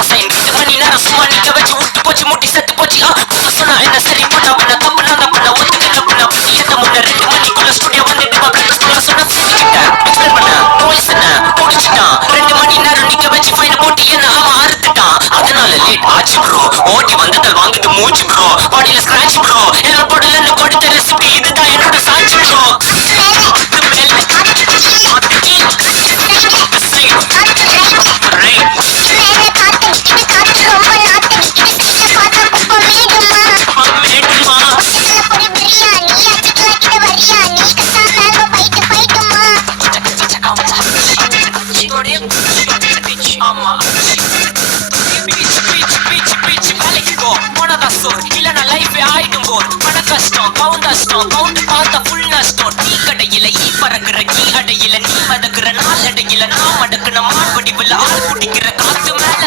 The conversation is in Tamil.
சைன் 2 மணி நேரம் சும்மா நிக்க வச்சு விட்டு போச்சு முட்டி செத்து போச்சு சொன்னா என்ன சரி பண்ண பண்ண தப்பு நான் பண்ண ஒத்துக்கல பண்ண எத்த முன்ன 2 மணிக்குள்ள ஸ்டுடியோ வந்துட்டு சொன்ன கிட்ட எக்ஸ்பிளைன் பண்ண போலீஸ் என்ன புடிச்சிட்டான் 2 மணி நேரம் நிக்க வச்சு ஃபைன் போட்டு என்ன அவன் அறுத்துட்டான் அதனால லேட் ஆச்சு ப்ரோ ஓட்டி வந்ததால் வாங்கிட்டு மூச்சு ப்ரோ பாடியில ஸ்கிராட்ச் ப்ரோ என்ன போடலன்னு கொடுத்த ரெசிபி இதுதான் என்னோட சாட்சி ப்ரோ பறக்குற கீ அடையில நீ மதக்குற நாள் அடையில நான் மடக்குன மான் வடிவில் ஆள் குடிக்கிற காத்து மேல